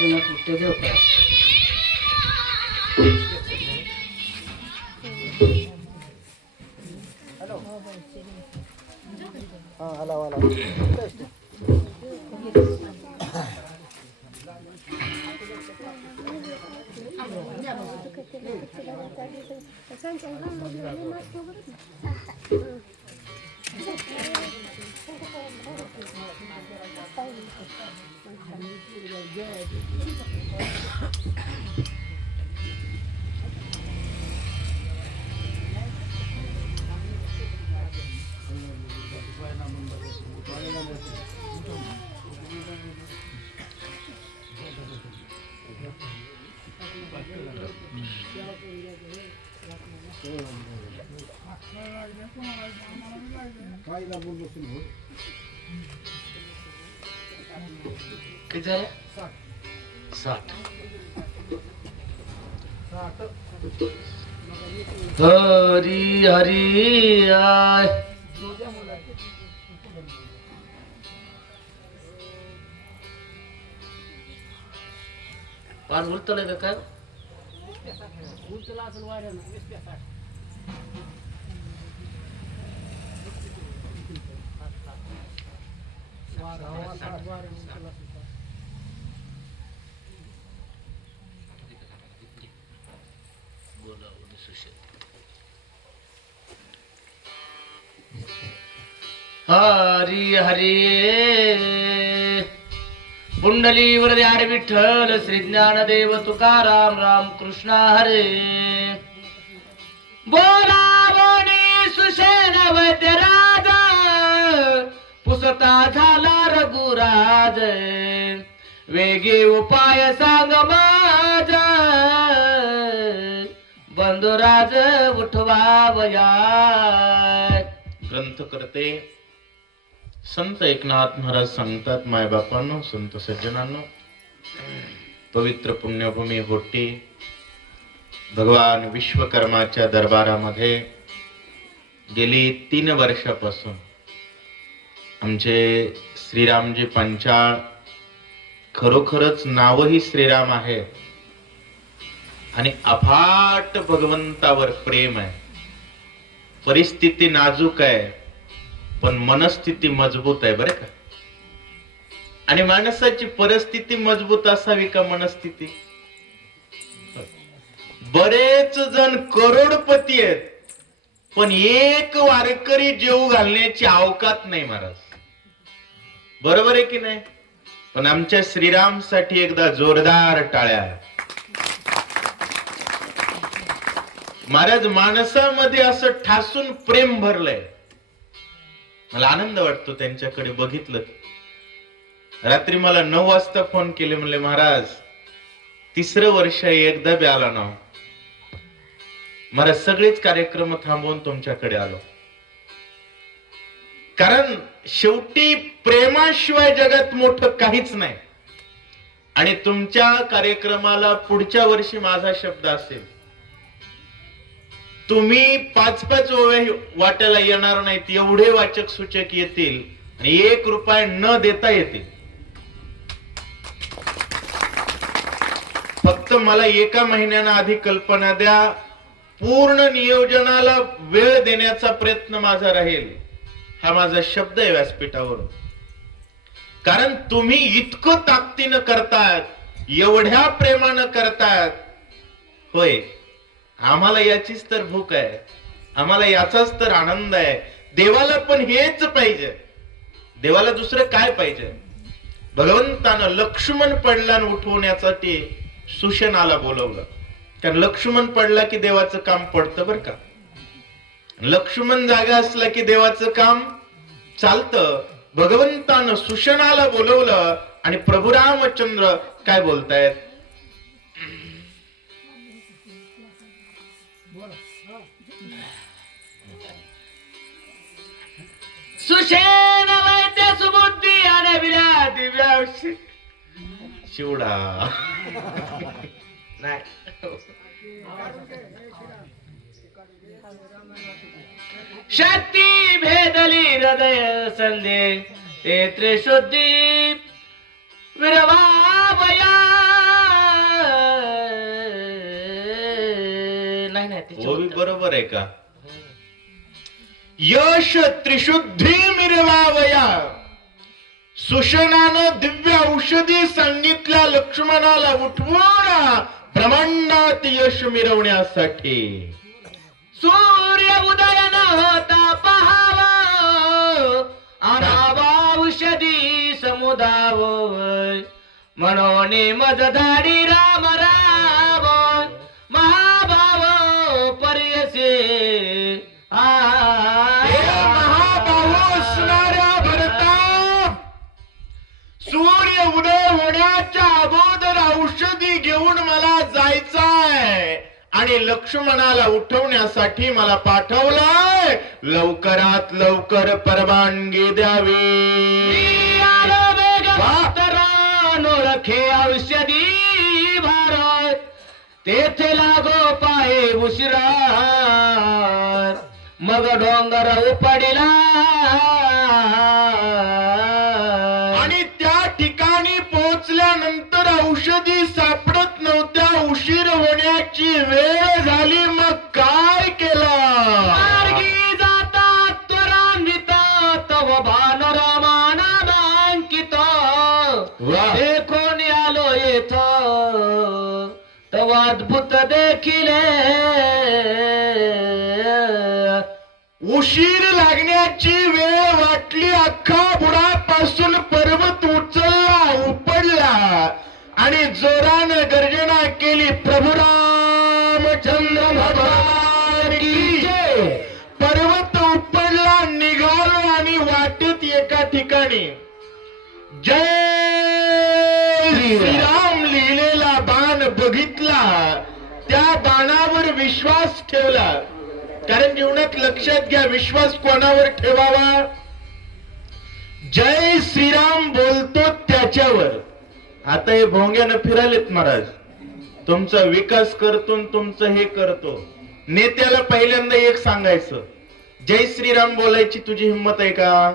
गुरुजींना कुठे देऊ का किती झाले 60 हरी हरी आय पान उलटलं का काय हरी हरी पुंडली वरद्यार विठ्ठल श्री ज्ञानदेव तुकाराम राम कृष्ण हरे बोला बोनी सुषेण वैद्यराज पुसता झाला रघुराज वेगी उपाय सांग माझा बंधुराज उठवावया ग्रंथ करते संत एकनाथ महाराज सांगतात मायबापांनो संत सज्जनांनो पवित्र पुण्यभूमी होटी भगवान विश्वकर्माच्या दरबारामध्ये गेली 3 वर्षापासून आमचे श्रीरामजी पंचाळ खरोखरच नावही श्रीराम आहे आणि अफाट भगवंतावर प्रेम आहे. परिस्थिती नाजूक आहे पण मनस्थिती मजबूत आहे बरं का. आणि माणसाची परिस्थिती मजबूत असावी का मनस्थिती. बरेच जण करोडपती आहेत पण एक वारकरी जेव घालण्याची अवकात नाही महाराज. बरोबर आहे की नाही. पण आमच्या श्रीराम साठी एकदा जोरदार टाळ्या. महाराज माणसामध्ये असं ठासून प्रेम भरलंय. मला आनंद वाटतो त्यांच्याकडे बघितलं. रात्री मला 9 वाजता फोन केले म्हणले महाराज 3रं वर्ष एकदा बी आला ना महाराज. सगळेच कार्यक्रम थांबवून तुमच्याकडे आलो. कारण शेवटी प्रेमाशिवाय जगात मोठं काहीच नाही. आणि तुमच्या कार्यक्रमाला पुढच्या वर्षी माझा शब्द असेल. तुम्ही 5-5 ओव्या वाट्याला येणार नाहीत एवढे वाचक सूचक येतील आणि 1 रुपया न देता येतील. फक्त मला 1 महिन्यानं आधी कल्पना द्या. पूर्ण नियोजनाला वेळ देण्याचा प्रयत्न माझा राहील. हा माझा शब्द आहे व्यासपीठावरून. कारण तुम्ही इतकं ताकदीनं करतात एवढ्या प्रेमानं करतात. होय आम्हाला याचीच तर भूक आहे. आम्हाला याचाच तर आनंद आहे. देवाला पण हेच पाहिजे. देवाला दुसरं काय पाहिजे. भगवंतानं लक्ष्मण पडल्यानं उठवण्यासाठी सुषेणाला बोलवलं. कारण लक्ष्मण पडला की देवाचं काम पडतं बर का. लक्ष्मण जागा असला की देवाचं काम चालतं. भगवंतानं सुषेणाला बोलवलं आणि प्रभू रामचंद्र काय बोलतायत. सुषेण वैद्य सुबुद्धी आणि विरा दिव्या शिवडा नाही. शक्ती भेदली हृदय संधे ते त्रिशुद्धी विरवावया आहे ओवी बरोबर आहे का? यश त्रिशुद्धी मिरवावया, सुषणानं दिव्य औषधी सांगितल्या लक्ष्मणाला उठवून ब्रह्मांडात यश मिरवण्यासाठी. सूर्य उदयन होता पहावा, आणावा औषधी समुदाव, म्हणून मजधाडी राम राम महाभाव पर्यसे. महाभाव असणाऱ्या भरता, सूर्य उदय होण्याच्या अगोदर औषधी घेऊन मला जायचंय आणि लक्ष्मणाला उठवण्यासाठी मला पाठवलाय. लवकरात लवकर परवानगी द्यावी. ओळखे औषधी भारत, तेथे लागो पाये उशिरा, मग डोंगर उपडिला. आणि त्या ठिकाणी पोहोचल्यानंतर औषधी सापडत नव्हत्या. उशीर होण्याची वेळ झाली. मग काय केलं? मार्गी जाता त्वरान्वित, तव भानरामा नामांकित, हे कोणी आलो येथ, तव अद्भुत देखिले. उशीर लागण्याची वेळ वाटली. अख्खा बुडापासून पर्वत उचलला, उपडला आणि जोरानं गर्जना केली. प्रभू रामचंद्र भगवान की जय. पर्वत उपडला, निघालो आणि वाटेत एका ठिकाणी जय श्रीराम लिहिलेला बाण बघितला. त्या बाणावर विश्वास ठेवला. कारण जीवनात लक्षात घ्या, विश्वास कोणावर ठेवावा? जय श्रीराम बोलतो त्याच्यावर. आता हे भोंग्यानं फिरालेत महाराज, तुमचा विकास करतो तुमचं हे करतो. नेत्याला पहिल्यांदा एक सांगायचं, जय श्रीराम बोलायची तुझी हिंमत आहे का?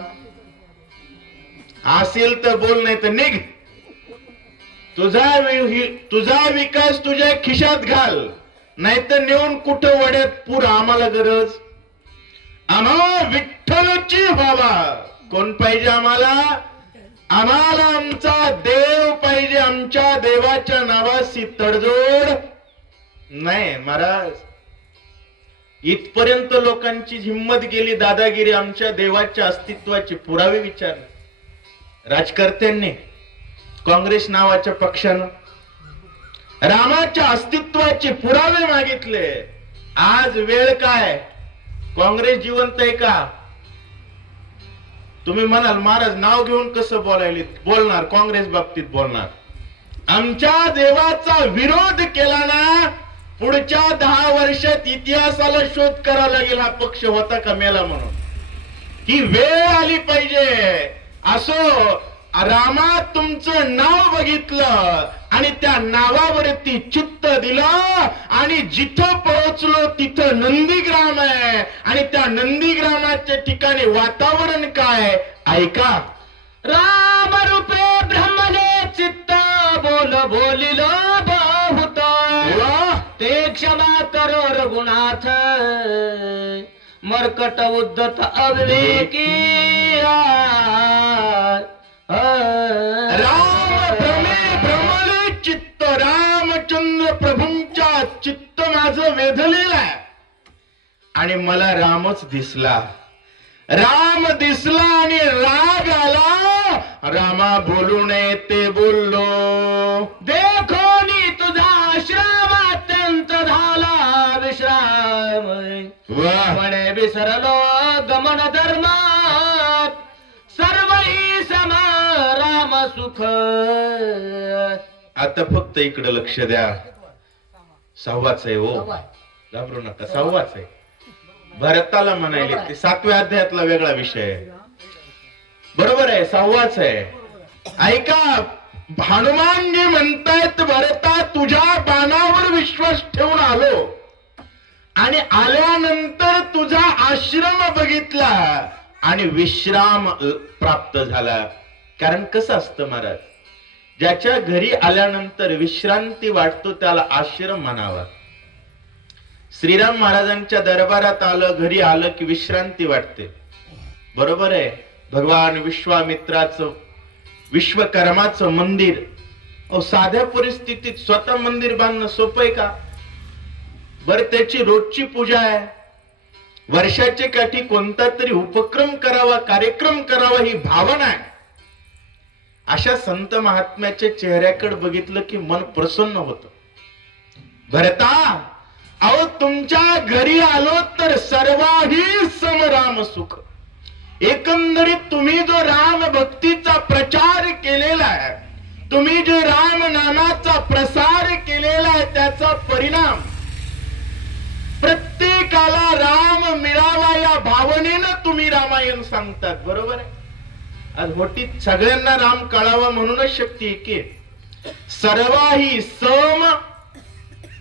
असेल तर बोल, नाही तर निघ. तुझा विकास तुझ्या खिशात घाल, नाहीतर नेऊन कुठं वड्यात पूर. आम्हाला गरज, आम्हा विठ्ठलची व्हावा. कोण पाहिजे आम्हाला? आम्हाला आमचा देव पाहिजे. आमच्या देवाच्या नावाशी तडजोड नाही महाराज. इथपर्यंत लोकांची हिंमत गेली, दादागिरी. आमच्या देवाच्या अस्तित्वाचे पुरावे विचार राजकर्त्यांनी, काँग्रेस नावाच्या पक्षानं रामाच्या अस्तित्वाचे पुरावे मागितले. आज वेळ काय? काँग्रेस जिवंत आहे का? तुम्ही म्हणाल महाराज नाव घेऊन कसं बोलणार? काँग्रेस बाबतीत बोलणार. आमच्या देवाचा विरोध केला ना, पुढच्या 10 वर्षात इतिहासाला शोध करावा लागेल हा पक्ष होता का मेला म्हणून. ही वेळ आली पाहिजे. असो, रामा तुमचं नाव बघितलं आणि त्या नावावरती चित्त दिलं आणि जिथं पोहोचलो तिथं नंदीग्राम आहे. आणि त्या नंदीग्रामाच्या ठिकाणी वातावरण काय ऐका. राम रूपे ब्रह्मने चित्त बोल बोलिल बहुत, ते क्षमा करो रघुनाथ, मरकट उद्धत अविवेकी. राम भ्रमले चित्त, रामचंद्र प्रभूंच्या चित्त माझं वेधलेलं आहे. आणि मला रामच दिसला. राम दिसला आणि राग आला. रामा बोलू नये ते बोललो. देखोनी तुझा आश्रम अत्यंत झाला विश्राम, म्हणे विसरलो गमन धर्मात, सर्वही समा राम सुख. आता फक्त इकडे लक्ष द्या. सहावाच आहे हो, घाबरू नका. सहावाच आहे. भरताला म्हणाले ते 7व्या अध्यायातला वेगळा विषय आहे. बरोबर आहे, सहावाच आहे. ऐका, हनुमानजी म्हणतायत भरता तुझ्या बाणावर विश्वास ठेवून आलो आणि आल्यानंतर तुझा आश्रम बघितला आणि विश्राम प्राप्त झाला. कारण कसं असतं महाराज, ज्याच्या घरी आल्यानंतर विश्रांती वाटतो त्याला आश्रम म्हणावा. श्रीराम महाराजांच्या दरबारात आलं, घरी आलं की विश्रांती वाटते. बरोबर आहे. भगवान विश्वामित्राचं विश्वकर्माचं मंदिर, साध्या परिस्थितीत स्वतः मंदिर बांधणं सोपं आहे का? बर त्याची रोजची पूजा आहे. वर्षाच्या काठी कोणता तरी उपक्रम करावा, कार्यक्रम करावा ही भावना आहे. अशा संत महात्म्याच्या चेहऱ्याकडे बघितलं की मन प्रसन्न होतं. भरता, अहो तुमच्या घरी आलो तर सर्वाही समराम सुख. एकंदरीत तुम्ही जो राम भक्तीचा प्रचार केलेला आहे, तुम्ही जे राम नामाचा प्रसार केलेला आहे, त्याचा परिणाम प्रत्येकाला राम मिळावा या भावनेनं तुम्ही रामायण सांगतात. बरोबर आहे. आज होटीत सगळ्यांना राम कळावा म्हणूनच शक्ती आहे की सर्वाही सम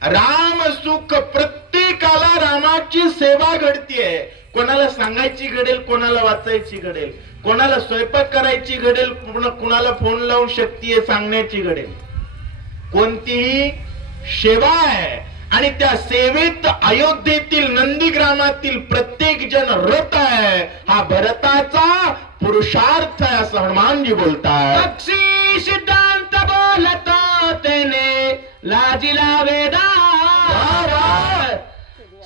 राम सुख. प्रत्येकाला रामाची सेवा घडतीये. कोणाला सांगायची घडेल, कोणाला वाचायची घडेल, कोणाला स्वयंपाक करायची घडेल, कोणाला फोन लावून शक्ती आहे सांगण्याची घडेल. कोणतीही सेवा आहे आणि त्या सेवेत अयोध्येतील नंदीग्रामातील प्रत्येक जण रत आहे. हा भरताचा पुरुषार्थ आहे असं हनुमानजी बोलतात. पक्षी सिद्धांत बोलतो तेने लाजिला वेदा.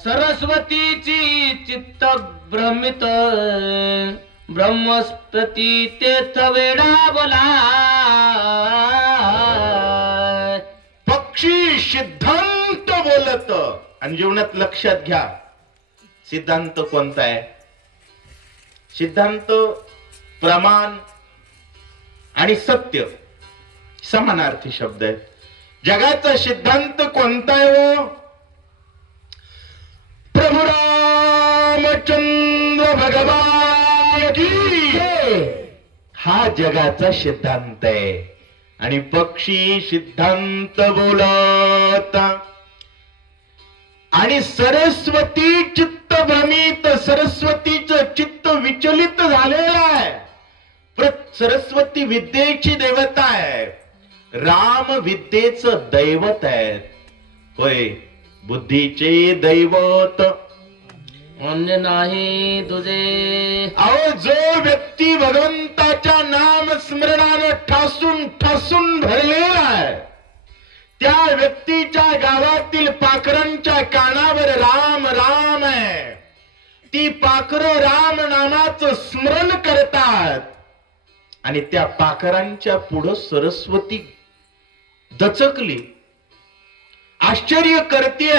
सरस्वतीची चित्त भ्रमित ब्रह्मस्पती तेथ वेडा बोला. पक्षी सिद्धांत बोलत. आणि जीवनात लक्षात घ्या सिद्धांत कोणता आहे. सिद्धांत प्रमाण आणि सत्य समानार्थी शब्द आहेत. जगाचा सिद्धांत कोणता आहे हो? प्रभू रामचंद्र भगवान की हा जगाचा सिद्धांत आहे. आणि पक्षी सिद्धांत बोलत. आणि सरस्वती चित्त भ्रमित. सरस्वतीचं चित्त विचलित झालेलं आहे. सरस्वती विद्येची देवता आहे. राम विद्येचं दैवत आहे. होय, बुद्धीचे दैवत अन्य नाही तुझे. अहो जो व्यक्ती भगवंताच्या नाम स्मरणानं ठासून ठासून भरलेला आहे, त्या व्यक्तीच्या गावातील पाखरांच्या कानावर राम राम आहे. ती पाखरं राम नामाचं स्मरण करतात आणि त्या पाखरांच्या पुढं सरस्वती दचकली. आश्चर्य करतेय.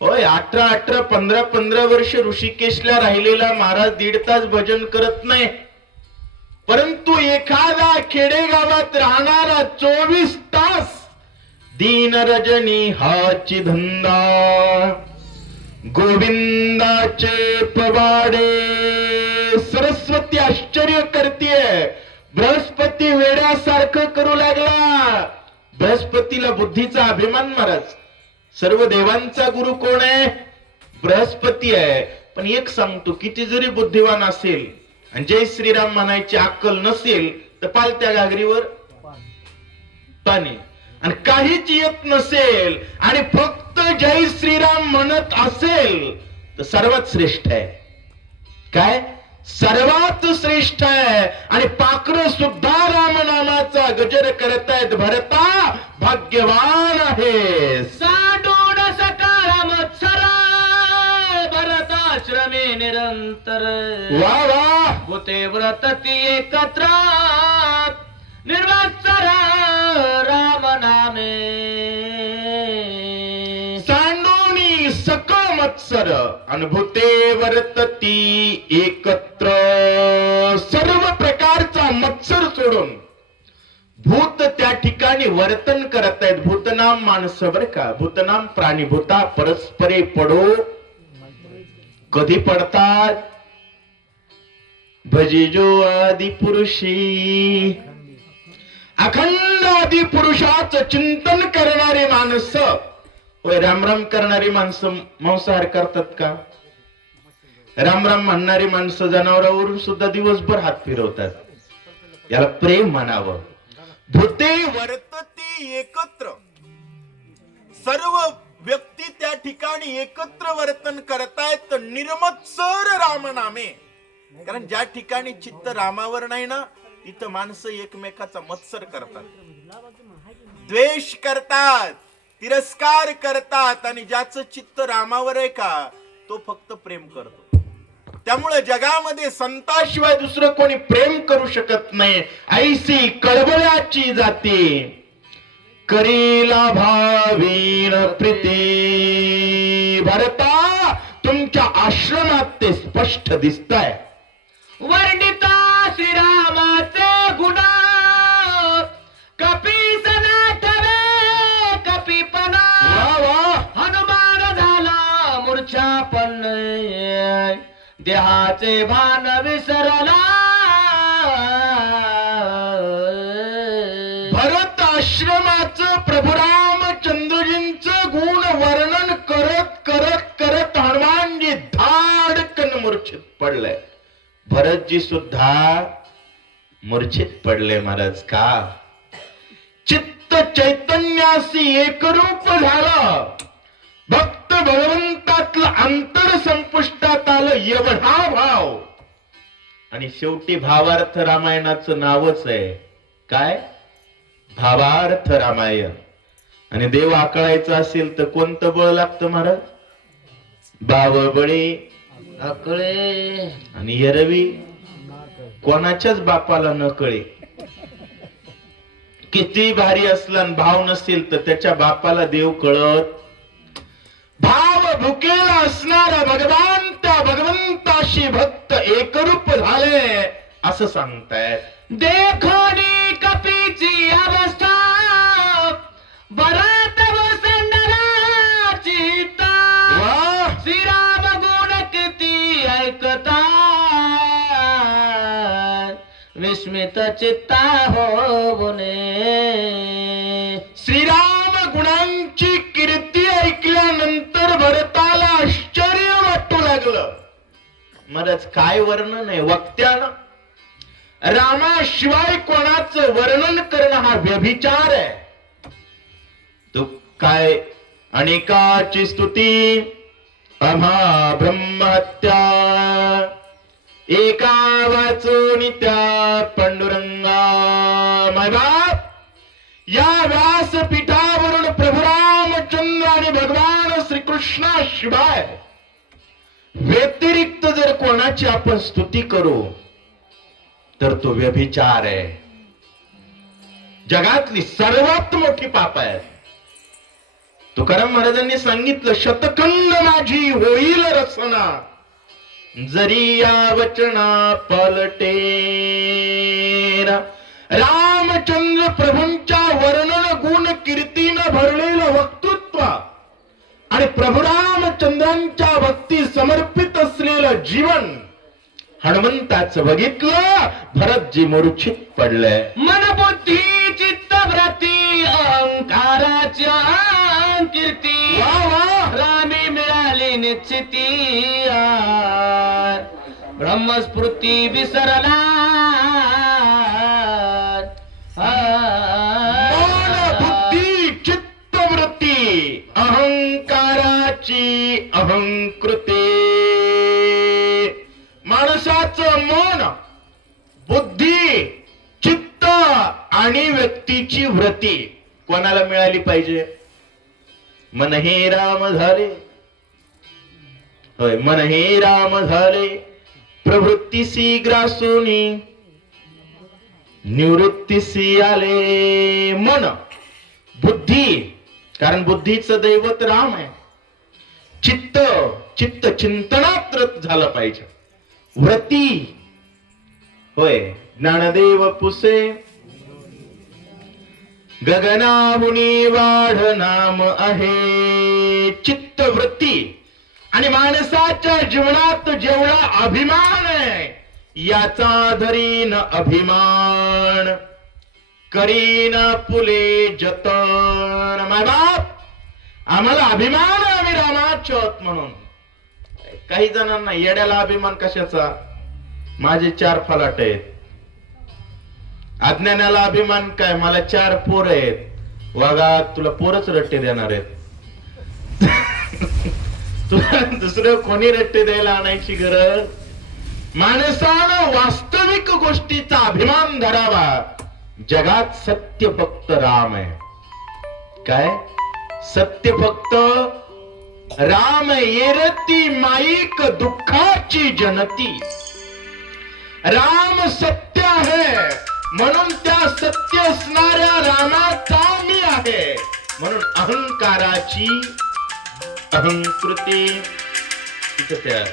होय, 18-18, 15-15 वर्ष ऋषिकेशला राहिलेला महाराज 1.5 तास भजन करत नाही. परंतु एखादा खेडेगावात राहणारा 24 तास दीन रजनी हाची धंदा. गोविंदाचे पवाडे. सरस्वती आश्चर्य करतेय. बृहस्पती वेड्यासारखं करू लागला. बृहस्पतीला बुद्धीचा अभिमान महाराज. सर्व देवांचा गुरु कोण आहे? बृहस्पती आहे. पण एक सांगतो, किती जरी बुद्धिवान असेल आणि जय श्रीराम म्हणायची अक्कल नसेल तर पालत्या घागरीवर पाणी. आणि काहीच येत नसेल आणि फक्त जय श्रीराम म्हणत असेल तर सर्वात श्रेष्ठ आहे. काय? सर्वात श्रेष्ठ आहे. आणि पाखरं सुद्धा रामनामाचा गजर करतायत. भरता भाग्यवान आहे. साडूड सकाळ मत्सरा भरताश्रमे निरंतर. वा वा. भूते व्रतती एकत्र निर्वत्सर राम नामे. सांडोनी सक मत्सर अनुभूते वर्तती एकत्र. सर्व प्रकारचा मत्सर सोडून भूत त्या ठिकाणी वर्तन करत आहेत. भूतनाम माणसं बर का. भूतनाम प्राणी. भूता परस्परे पडो. कधी पडतात? भजिजो आदि पुरुषी. अखंड आदि पुरुषाचं चिंतन करणारी माणसं. होय, रामराम करणारी माणसं मांसाहार करतात का? रामराम म्हणणारी माणसं जनावरावरून सुद्धा दिवसभर हात फिरवतात. याला प्रेम म्हणावं. भूते वर्तती एकत्र. सर्व व्यक्ती त्या ठिकाणी एकत्र वर्तन करतायत निर्मत्सर राम नामे. कारण ज्या ठिकाणी चित्त रामावर नाही ना, तिथं माणसं एकमेकाचा मत्सर करतात, द्वेष करतात, तिरस्कार करतात. आणि ज्याचं चित्त रामावर आहे का, तो फक्त प्रेम करतो. त्यामुळे जगामध्ये संताशिवाय दुसरं कोणी प्रेम करू शकत नाही. ऐसी कळवळ्याची जाती करीला भावीन प्रीती. भरता तुमच्या आश्रमात ते स्पष्ट दिसतंय. वर्णिता श्रीरामाचे गुण कपीस नाठवे कपीपणा. वा वा. हनुमान झाला मूर्छापन्न देहाचे भान विसरला. भरत आश्रमाचं प्रभू रामचंद्रजींचं गुण वर्णन करत करत करत हनुमानजी धाडकन मूर्छित पडले. भरतजी सुद्धा मूर्छित पडले. महाराज का? चित्त चैतन्यासी एकरूप झालं. भक्त भगवंतातलं अंतर संपुष्टात आलं, एवढा भाव. आणि शेवटी भावार्थ रामायणाचं नावच आहे काय? भावार्थ रामायण. आणि देव आकळायचा असेल तर कोणतं बळ लागतं महाराज? बावबळी अकळे आणि एरवी कोणाच्याच बापाला न कळे. किती भारी असला आणि भाव नसेल तर त्याच्या बापाला देव कळत. भाव भुकेला असणारा भगवान त्या भगवंताशी भक्त एकरूप झाले असं सांगतायत. देखोनी कपीची अवस्था भरत वसंडला चित्ता. वा. श्रीराम गुण किती ऐकता विस्मित चित्ता होऊने. श्रीराम गुणांची कीर्ती ऐकल्यानंतर भरताला आश्चर्य वाटू लागलं. महाराज काय वर्णन आहे वक्त्यानं. रामाशिवाय कोणाचं वर्णन करणं हा व्यभिचार आहे. तो काय अनेकाची स्तुती अम्हा ब्रह्महत्या एका वाचून त्या पांडुरंगा. माय बाप, या व्यासपीठावरून प्रभू रामचंद्र आणि भगवान श्रीकृष्णाशिवाय व्यतिरिक्त जर कोणाची आपण स्तुती करू तर तो व्यभिचार आहे. जगातली सर्वात मोठी पाप आहे. तुकाराम महाराजांनी सांगितलं, शतखंड माझी होईल रचना जरी या वचना पलटे. रामचंद्र प्रभूंच्या वर्णन गुण कीर्तीनं भरलेलं वक्तृत्व आणि प्रभू रामचंद्रांच्या भक्ती समर्पित असलेलं जीवन हनुमंताचं बघितलं. भरतजी मूर्छित पडले. मन बुद्धी चित्त व्रती अहंकाराच्या कीर्ती. वा वा. रामी मिळाली निश्चिती ब्रह्मस्फूर्ती विसरला. मन बुद्धी चित्तवृत्ती अहंकाराची अहंकृती. माणसाचं मन, बुद्धी, चित्त आणि व्यक्तीची वृत्ती कोणाला मिळाली पाहिजे? मन हे राम झाले. होय, मन हे राम झाले प्रवृत्तीसी ग्रासोनी निवृत्तीसी आले. मन, बुद्धी, कारण बुद्धीचं दैवत राम आहे. चित्त, चित्त चिंतनात रत झालं पाहिजे. व्रती, होय, ज्ञानदेव पुसे गगनाहुनी वाढ नाम आहे. चित्तवृत्ती. आणि माणसाच्या जीवनात जेवढा अभिमान आहे याचा धरीन अभिमान करीन पुले जतन. माय बाप, आम्हाला अभिमान आहे आम्ही रामाचे आहोत म्हणून. काही जणांना येड्याला अभिमान कशाचा? माझे 4 फलाट आहेत. अज्ञानाला अभिमान काय? मला 4 पोर आहेत. वागा तुला पोरच रट्टे देणार आहेत. तुला दुसरं कोणी रट्टे द्यायला आणायची गरज. माणसानं वास्तविक गोष्टीचा अभिमान धरावा. जगात सत्य फक्त राम आहे. काय सत्य फक्त राम येरती माईक दुःखाची जनती. राम सत्य आहे म्हणून त्या सत्य असणाऱ्या रामाचा मी आहे म्हणून अहंकाराची अहंकृती. तिथं त्या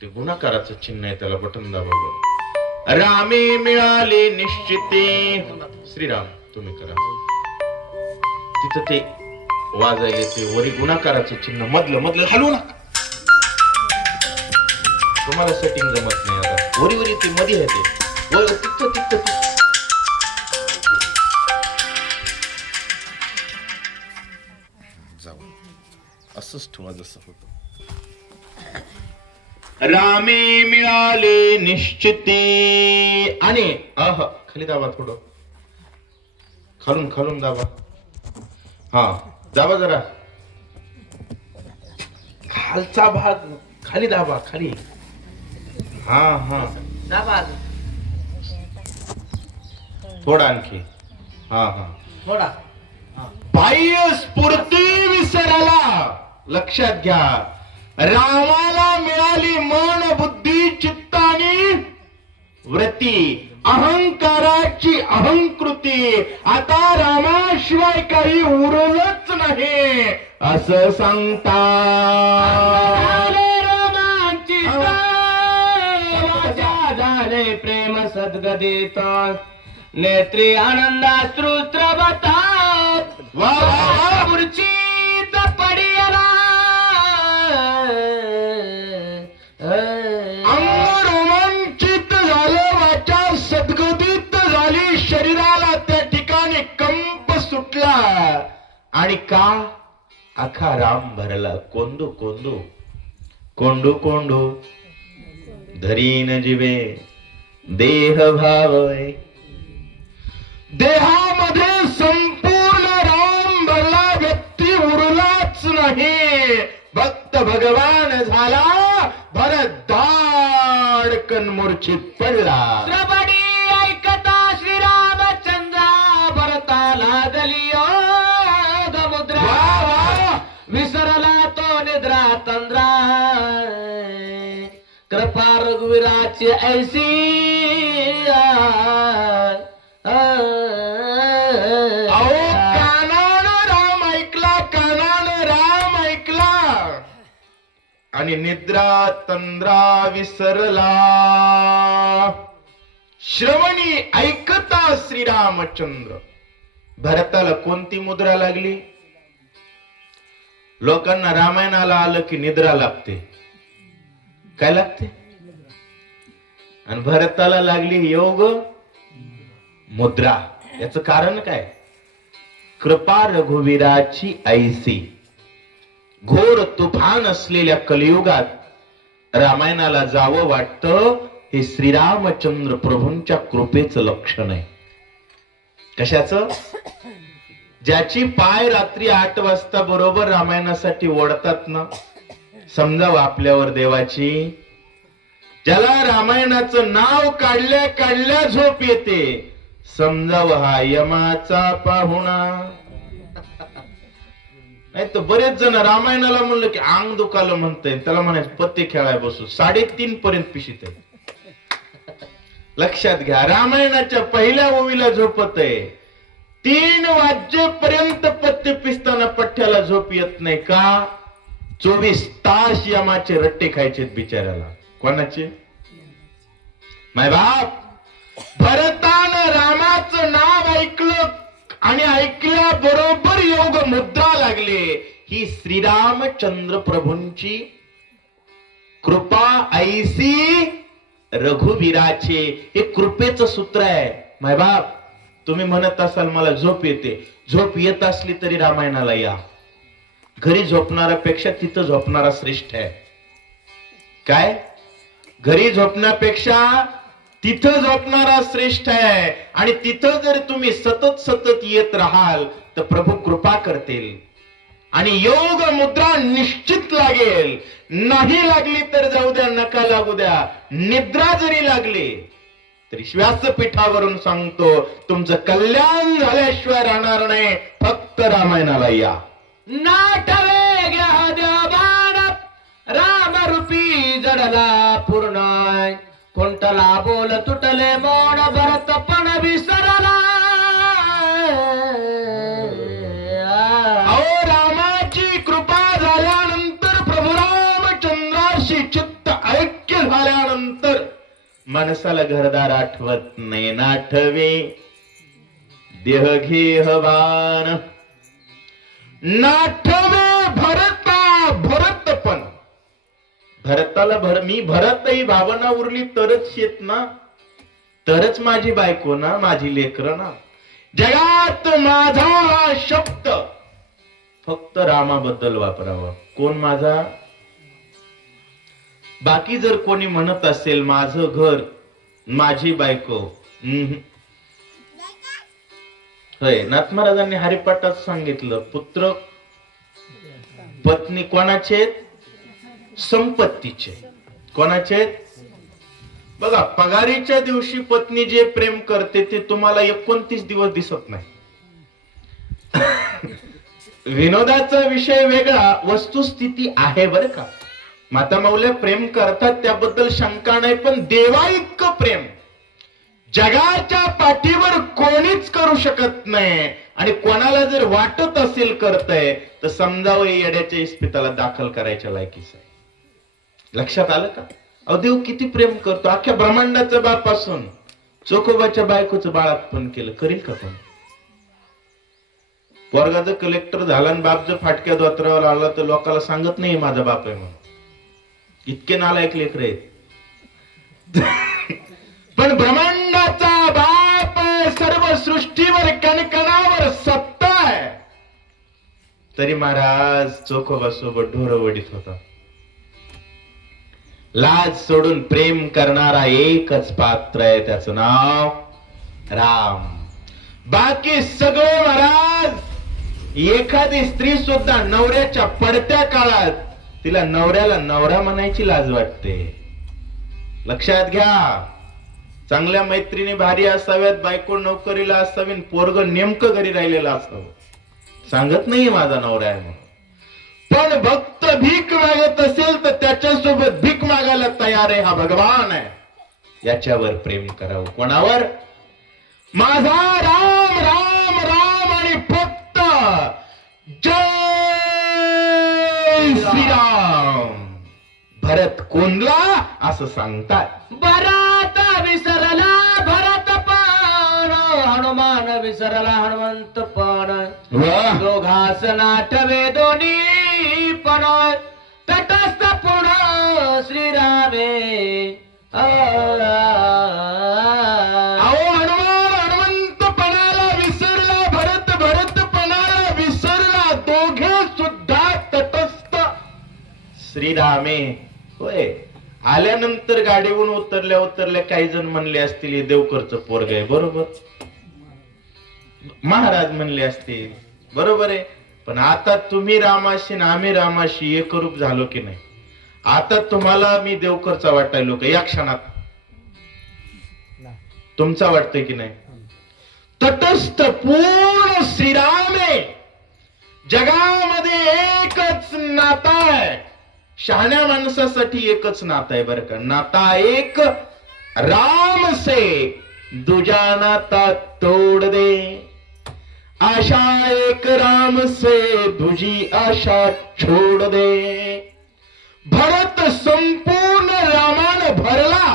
ते गुणाकाराचं चिन्ह आहे, त्याला बटन दाबा बघ. रामे मिळाले निश्चिते. श्रीराम तुम्ही करा. तिथं ते वाजायले ते वरी गुणाकाराचं चिन्ह मधलं मधलं हलवू नका. तुम्हाला सेटिंग जमत नाही आता. वरी वरी ते मध्ये आहे ते तिथं तिथं जाऊ असंच ठेवा जसं होतं. रामे मिळाले निश्चिते. आणि खाली दाबा, थोडं खालून खालून दाबा. हा दाबा जरा खालचा भाग खाली दाबा, खाली. हा हा दाबा थोडा आणखी. हा हा थोडा. बाह्य स्फूर्ती विसराला. लक्षात घ्या, रामाला मिळाली मन बुद्धी चित्तानी वृत्ती. अहंकाराची अहंकृती. आता रामाशिवाय काही उरलंच नाही असं सांगता. झाले प्रेम सद्गदित नेत्री आनंदाश्रुत्रवतात. वा वा वा. मूर्छित पडियाला अंग रोमांचित झालं, वाचा सद्गदित झाली, शरीराला त्या ठिकाणी कंप सुटला. आणि का अखा राम भरला. कोंडू कोंडू कोंडू कोंडू धरीन जीवे देह भावय. देहामध्ये संपूर्ण राम भरला, व्यक्ती उरलाच नाही. भक्त भगवान झाला, भरदाड मूर्छित पडला. श्रवणी ऐकता श्रीरामचंद्रा भरता लागली मुद्रा. वा वा. विसरला तो निद्रा तंद्रा. कृपा रघुवीराची ऐसी अहो कानानं राम ऐकला, कानानं राम ऐकला आणि निद्रा तंद्रा विसरला. श्रवणी ऐकता श्रीरामचंद्र. भरताला कोणती मुद्रा लागली? लोकांना रामायणाला आलं की निद्रा लागते. काय लागते? आणि भरताला लागली योग मुद्रा. याच कारण काय? कृपा रघुवीराची ऐसी. घोर तुफान असलेल्या कलियुगात रामायणाला जावं वाटतं, हे श्रीरामचंद्र प्रभूंच्या कृपेचं लक्षण आहे. कशाचं? ज्याची पाय रात्री 8 वाजता बरोबर रामायणासाठी ओढतात ना, समजावं आपल्यावर देवाची. ज्याला रामायणाचं नाव काढल्या काढल्या झोप येते, समजावं हा यमाचा पाहुणा. नाही तर बरेच जण रामायणाला म्हणलं की अंग दुखालं म्हणतंय, त्याला म्हणायचं पत्ते खेळाय बसू. 3:30 पर्यंत पिशीत आहे. लक्षात घ्या, रामायणाच्या पहिल्या ओवीला झोपत आहे. 3 वाजेपर्यंत पत्ते पिसताना पठ्याला झोप येत नाही का? 24 तास यमाचे रट्टे खायचे बिचाऱ्याला. कोणाचे? माय बाप. भरतानं रामाचं नाव ऐकलं आणि ऐकल्या बरोबर योग मुद्रा लागले. ही श्रीरामचंद्र प्रभूंची कृपा ऐसी रघुवीराचे. हे कृपेचं सूत्र आहे. माय बाप, तुम्ही म्हणत असाल मला झोप येते. झोप येत असली तरी रामायणाला या. घरी झोपणाऱ्यापेक्षा तिथं झोपणारा श्रेष्ठ आहे. काय? घरी झोपण्यापेक्षा तिथं झोपणारा श्रेष्ठ आहे. आणि तिथं जर तुम्ही सतत सतत येत राहाल तर प्रभू कृपा करतील. आणि योग मुद्रा निश्चित लागेल. नाही लागली तर जाऊ द्या, नका लागू द्या. निद्रा जरी लागली तरी व्यासपीठावरून सांगतो, तुमचं कल्याण झाल्याशिवाय राहणार नाही. फक्त रामायणाला या. नाठवे घ्या देवान रामरूपी जडला पूर्ण. कोणतला बोल तुटले मौन भरत पण विसरला. अहो, रामाची कृपा झाल्यानंतर, प्रभू रामचंद्राशी चित्त ऐक्य झाल्यानंतर माणसाला घरदार आठवत नाही. नाठवे देह घेहवान. नाठवे भरतपण. भरताला मी भरतही भावना उरली तरच शेत ना, तरच माझी बायको ना, माझी लेकरं ना. जगात माझा हा शब्द फक्त रामाबद्दल वापरावा. कोण माझा? बाकी जर कोणी म्हणत असेल माझं घर, माझी बायको, होय. नाथ महाराजांनी हरिपाठात सांगितलं, पुत्र पत्नी कोणाचे? संपत्तीचे. कोणाचे? बघा, पगारीच्या दिवशी पत्नी जे प्रेम करते ते तुम्हाला 29 दिवस दिसत नाही. विनोदाचा विषय वेगळा, वस्तुस्थिती आहे बरं का. माता मौल्या प्रेम करतात त्याबद्दल शंका नाही, पण देवा इतकं प्रेम जगाच्या पाठीवर कोणीच करू शकत नाही. आणि कोणाला जर वाटत असेल करतय तर समजावं, येड्याच्या इस्पिताला दाखल करायच्या लायकीच आहे. लक्षात आलं का? अहो, देव किती प्रेम करतो. अख्ख्या ब्रह्मांडाचं बापासून चोखोबाच्या बायकोचं बाळापण केलं. करील का पण? पोरगा जर कलेक्टर झाला आणि बाप जर फाटक्या धोत्रावर आला तर लोकांना सांगत नाही माझा बाप आहे म्हणून. इतके नालायक लेकर आहेत. पण ब्रह्मांडाचा बाप सर्व सृष्टीवर कणकणावर सत्ता आहे. तरी महाराज चोखोबा सोबत ढोर वडीत होता. लाज सोडून प्रेम करणारा एकच पात्र आहे, त्याचं नाव राम. बाकी सगळे महाराज, एखादी स्त्री सुद्धा नवऱ्याच्या पडत्या काळात तिला नवऱ्याला नवरा म्हणायची लाज वाटते. लक्षात घ्या. चांगल्या मैत्रिणी भारी असाव्यात, बायको नोकरीला असावी, पोरग नेमकं घरी राहिलेलं असावं. सांगत नाही माझा नवरा आहे म्हणून. पण भक्त भीक मागत असेल तर त्याच्यासोबत भीक मागायला तयार आहे, हा भगवान आहे. याच्यावर प्रेम करावं. कोणावर? माझा राम राम राम आणि फक्त जय श्रीराम. भरत कोंडला असं सांगतात. भरत विसरला भरतपण, हनुमान विसरला हनुमंतपण. वाह. दोघास नाठवे दोन्ही पण, तटस्थ पुढ श्रीरामे. अहो, हनुमान हनुमंतपणाला विसरला, भरत भरतपणाला विसरला. दोघे सुद्धा तटस्थ श्रीरामे. होय. आल्यानंतर गाडीवरून उतरल्या काही जण म्हणले असतील हे देवकरचं पोरग आहे. बरोबर. महाराज म्हणले असतील. बरोबर आहे. पण आता तुम्ही रामाशी आणि आम्ही रामाशी एकरूप झालो की नाही? आता तुम्हाला मी देवकरचा वाटायलो का या क्षणात? तुमचा वाटतंय की नाही? तटस्थ पूर्ण श्रीरामे. जगामध्ये एकच नाता आहे. शहाण्या माणसासाठी एकच नाता आहे बरं का. नाता एक राम से, दुजा नाता तोड दे. आशा एक राम से, दुजी आशा छोड़ दे. भरत संपूर्ण रामान भरला.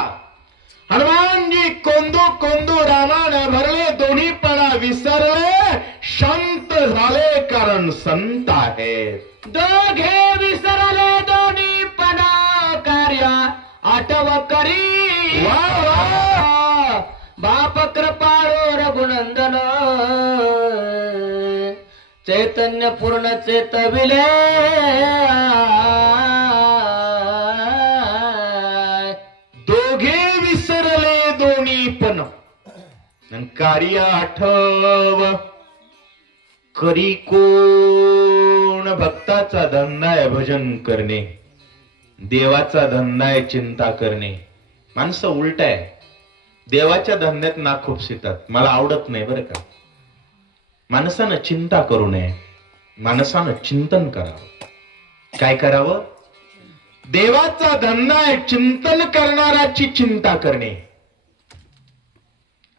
हनुमानजी कोंदू कोंदू रामान भरले. दोन्हीपणा विसरले, शांत झाले, कारण संत आहेत. दोघे विसरले दोन्हीपणा, कार्य आठव करी. वा वा. बाप कृपाळू रघुनंदन, चैतन्य पूर्ण चेतविले. दोघे विसरले दोन्ही पण, कार्य आठव करी कोण. पण भक्ताचा धंदा आहे भजन करणे, देवाचा धंदा आहे चिंता करणे. माणसं उलट आहे, देवाच्या धंद्यात ना खूप शिकतात. मला आवडत नाही बरं का. माणसानं चिंता करू नये, माणसानं चिंतन करावं. काय करावं? देवाचा धंदा आहे चिंतन करणाराची चिंता करणे,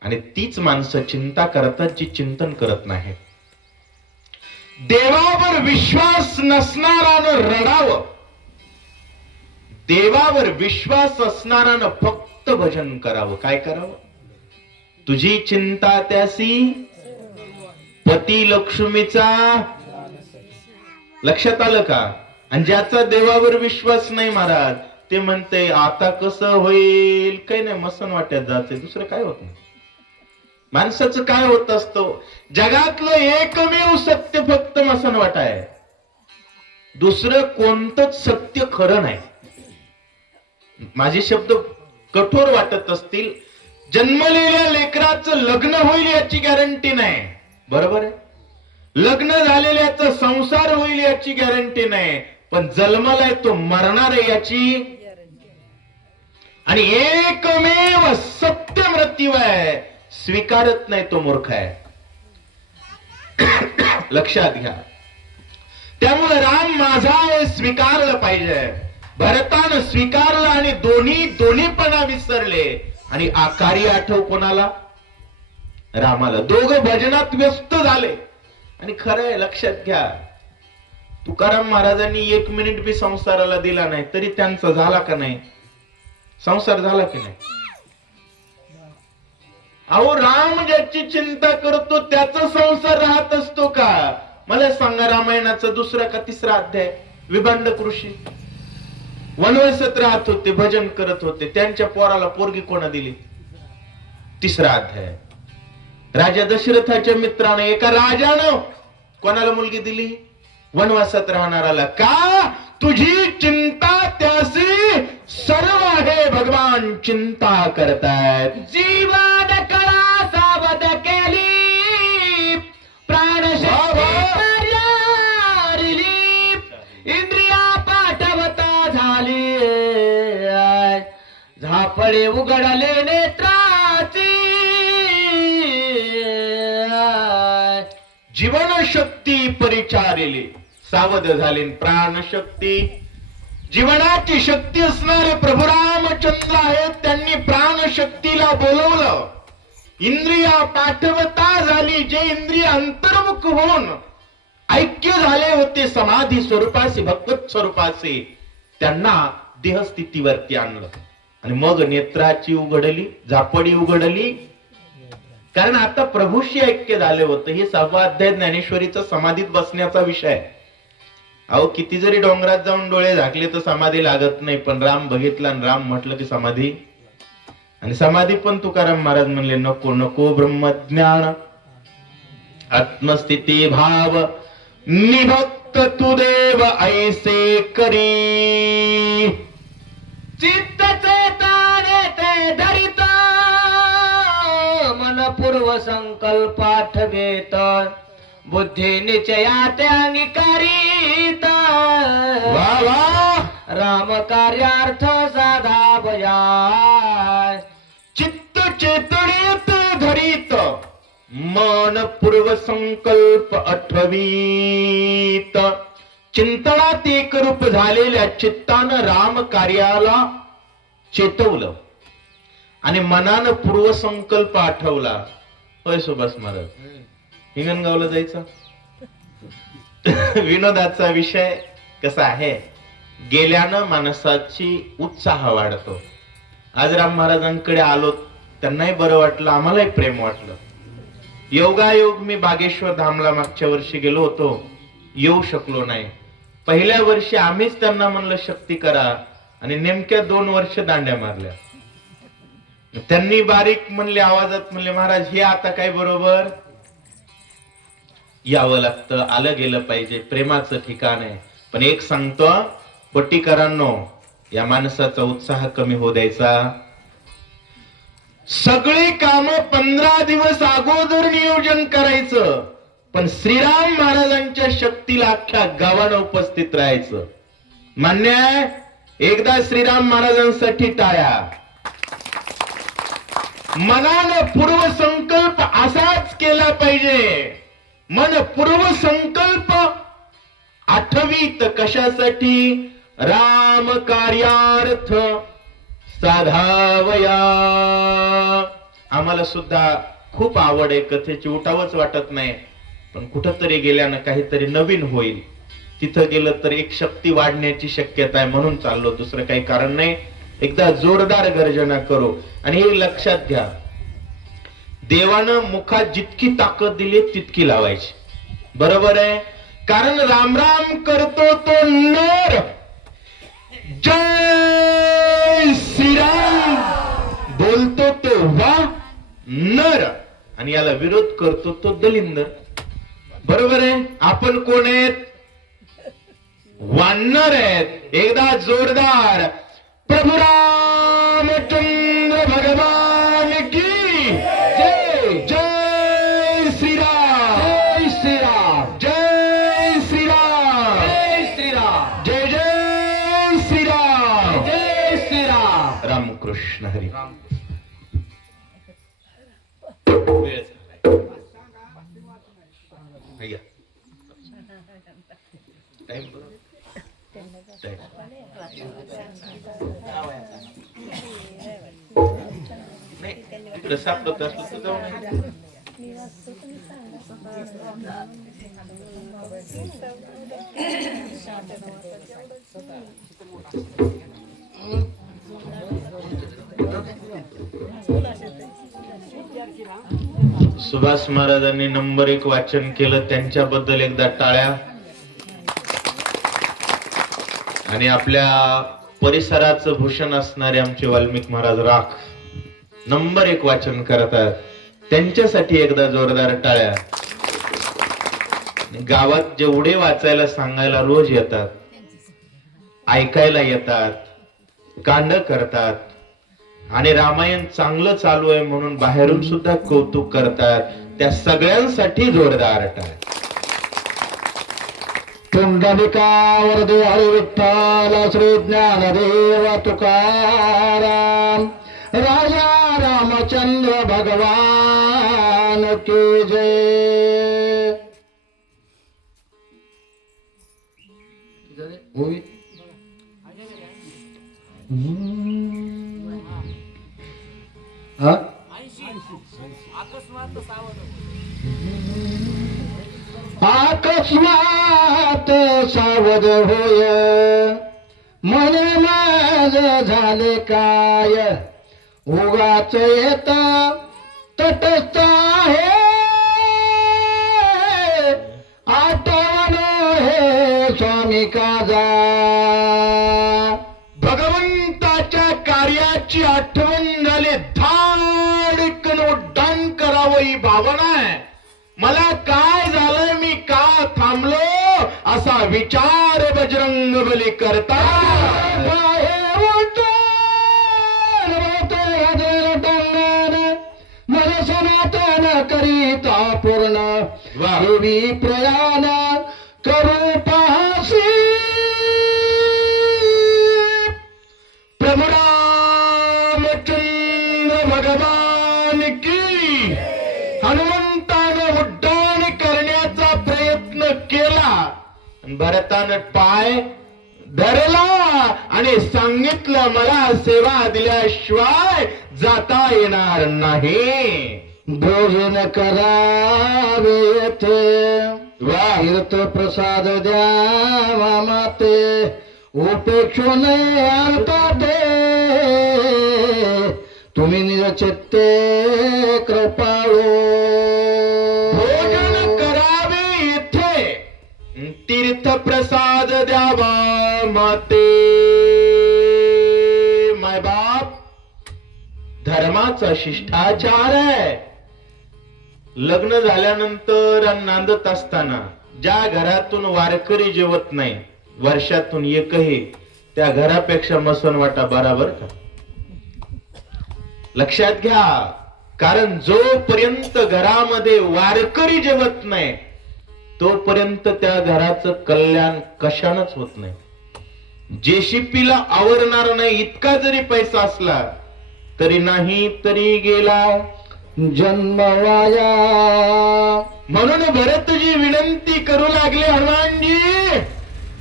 आणि तीच माणसं चिंता करतात जी चिंतन करत नाही. देवावर विश्वास नसणारानं रडावं, देवावर विश्वास असणारानं फक्त भजन करावं. काय करावं? तुझी चिंता त्यासी पती लक्ष्मीचा. लक्षात आलं का? आणि ज्याचा देवावर विश्वास नाही महाराज, ते म्हणते आता कसं होईल, काही नाही, मसन वाट्यात जाते, दुसरं काय होत नाही. माणसाचं काय होत असतं? जगातलं एकमेव सत्य फक्त मसन वाट आहे, दुसरं कोणतंच सत्य खरं नाही. माझे शब्द कठोर वाटत असतील. जन्मलेल्या लेकराचं लग्न होईल याची गॅरंटी नाही, बरोबर आहे. लग्न झालेल्याचा संसार होईल याची गॅरंटी नाही, पण जन्मलाय तो मरणार आहे याची. आणि एकमेव सत्य मृत्यू आहे, स्वीकारत नाही तो मूर्ख आहे. लक्षात घ्या. त्यामुळे राम माझा हे स्वीकारलं पाहिजे. भरतानं स्वीकारलं आणि दोन्हीपणा विसरले, आणि आकारी आठव कोणाला? रामाला. दोघं भजनात व्यस्त झाले. आणि खरं आहे, लक्षात घ्या, तुकाराम महाराजांनी 1 मिनिट बी संसाराला दिला नाही, तरी त्यांचा झाला का नाही? संसार झाला की नाही? अहो, राम ज्याची चिंता करतो त्याचा संसार राहत असतो का? मला सांगा, रामायणाचा 2रा का 3रा अध्याय. विभांडक ऋषी वनवासात राहत होते, भजन करत होते. त्यांच्या पोराला पोरगी कोणा दिली? 3रा अध्याय. राजा दशरथाच्या मित्राने एका राजानं कोणाला मुलगी दिली? वनवासात राहणाराला. का? तुझी चिंता त्यासी सर्व आहे भगवान चिंता करतायत. जीवन कळा सावध केली, प्राणशक्ती कार्यारिली, इंद्रिया पाठवता झाली, झापडे उघडले नेत्राची, जीवनशक्ती परिचारिली, सावध झाले. प्राणशक्ती, जीवनाची शक्ती असणारे प्रभू रामचंद्र आहेत, त्यांनी प्राणशक्तीला बोलवलं. इंद्रिया पाठवता झाली, जे इंद्रिय अंतर्मुख होऊन ऐक्य झाले होते समाधी स्वरूपाशी, भगवत स्वरूपाशी, त्यांना देहस्थितीवरती आणलं. आणि मग नेत्राची उघडली, झापडी उघडली. कारण आता प्रभूशी ऐक्य झाले होतं. हे 6वा अध्याय ज्ञानेश्वरीचा समाधीत बसण्याचा विषय. अहो, किती जरी डोंगरात जाऊन डोळे झाकले तर समाधी लागत नाही, पण राम बघितला आणि राम म्हटलं की समाधी. आणि समाधी पण तुकाराम महाराज म्हणले नको नको, ब्रह्मज्ञान आत्मस्थिती भाव निभक्त तू देव ऐसे करी. चित्त चेताने ते धरित, मन पूर्व संकल्प आठवेत, बुद्धी निश्चया ते अंगीकारित. वा वा. राम कार्यार्थ साधा बजाय, चित्त चेतनेत धरीत, मन पूर्व संकल्प आठवीत. चिंतनात एकरूप झालेल्या चित्तानं राम कार्याला चेतवलं आणि मनानं पूर्वसंकल्प आठवला. होय सुभाष महाराज, हिंगणगावला जायचं. विनोदाचा विषय कसा आहे? गेल्यानं माणसाची उत्साह वाढतो. आज राम महाराजांकडे आलो, त्यांनाही बरं वाटलं, आम्हालाही प्रेम वाटलं. योगायोग मी बागेश्वर धामला मागच्या वर्षी गेलो होतो, येऊ शकलो नाही. पहिल्या वर्षी आम्हीच त्यांना म्हणलं शक्ती करा, आणि नेमक्या 2 वर्ष दांड्या मारल्या. त्यांनी बारीक म्हणले, आवाजात म्हणले, महाराज हे आता काय बरोबर? यावं लागतं, आलं गेलं पाहिजे, प्रेमाचं ठिकाण आहे. पण एक सांगतो पट्टीकरांनो, या माणसाचा उत्साह कमी होऊ द्यायचा. सगळी कामं 15 दिवस अगोदर नियोजन करायचं. पण श्रीराम महाराजांच्या शक्तीला अख्ख्या गावानं उपस्थित राहायचं. मान्य आहे? एकदा श्रीराम महाराजांसाठी टाळ्या. मनानं पूर्वसंकल्प असाच केला पाहिजे. मन पूर्वसंकल्प आठवीत कशासाठी? राम कार्यार्थ साधावया. आम्हाला सुद्धा खूप आवड आहे कथेची, उठावच वाटत नाही, पण कुठंतरी गेल्यानं काहीतरी नवीन होईल. तिथं गेलं तर एक शक्ती वाढण्याची शक्यता आहे म्हणून चाललो, दुसरं काही कारण नाही. एकदा जोरदार गर्जना करू. आणि हे लक्षात घ्या, देवानं मुखात जितकी ताकद दिली तितकी लावायची. बरोबर आहे? कारण राम राम करतो तो नर, जय श्रीराम बोलतो तो वा नर, आणि याला विरोध करतो तो दलिंदर. बरोबर आहे? आपण कोण आहेत? वानर आहेत. एकदा जोरदार प्रभू रामचंद्र भगवान की जय. जय श्रीराम. जय श्रीराम. जय श्रीराम. जय श्रीराम. जय जय श्रीराम. जय श्रीराम. रामकृष्ण हरी. वेळ झालाय. अय्या. टाइम बरोबर. नाही, इकडं सापडत असलं तर जाऊ नये. सुभाष महाराजांनी नंबर 1 वाचन केलं, त्यांच्याबद्दल एकदा टाळ्या. आणि आपल्या परिसराचं भूषण असणारे आमचे वाल्मिक महाराज राख नंबर 1 वाचन करतात, त्यांच्यासाठी एकदा जोरदार टाळ्या. गावात जेवढे वाचायला सांगायला रोज येतात, ऐकायला येतात, कांड करतात, आणि रामायण चांगलं चालू आहे म्हणून बाहेरून सुद्धा कौतुक करतात, त्या सगळ्यांसाठी जोरदार टाळ्या. पुंडलिकावर दे हरी विठ्ठल, श्री ज्ञानदेव तुकाराम, राजा रामचंद्र भगवान की जय. अकस्मात सावध होय, मने माझ झाले काय, उगाच येत तटस्थ आहे, आठवण हे स्वामी काजा. भगवंताच्या कार्याची आठवण झाली, धाडकन उड्डाण करावं ही भावना आहे. मला काय झालं, मी का थांबलो, असा विचार बजरंग बली करता. मन सनातन करीता पूर्ण, देवी प्रयाण करू पासी. प्रभु रामचंद्र भगवान की. हनुमंतानं उड्डाण करण्याचा प्रयत्न केला, भरतानं पाय धरला आणि सांगितलं, मला सेवा दिल्याशिवाय जाता येणार नाही. भोजन करावे येथे, तीर्थ प्रसाद द्या माते, उपेक्षो नये आणता ते, तुम्ही निरचित्ते कृपाळू. भोजन करावे येथे, तीर्थ प्रसाद द्यावा माते. माय बाप, धर्माचा शिष्टाचार आहे. लग्न झाल्यानंतर आणि नांदत असताना ज्या घरातून वारकरी जेवत नाही वर्षातून एकही, त्या घरापेक्षा मसनवाटा बराबर का. लक्षात घ्या, कारण जोपर्यंत घरामध्ये वारकरी जेवत नाही तोपर्यंत त्या घराचं कल्याण कशानच होत नाही. जेसीपीला आवरणार नाही इतका जरी पैसा असला तरी नाही तरी गेला जन्म वाया. म्हणून भरतजी विनंती करू लागले, हनुमानजी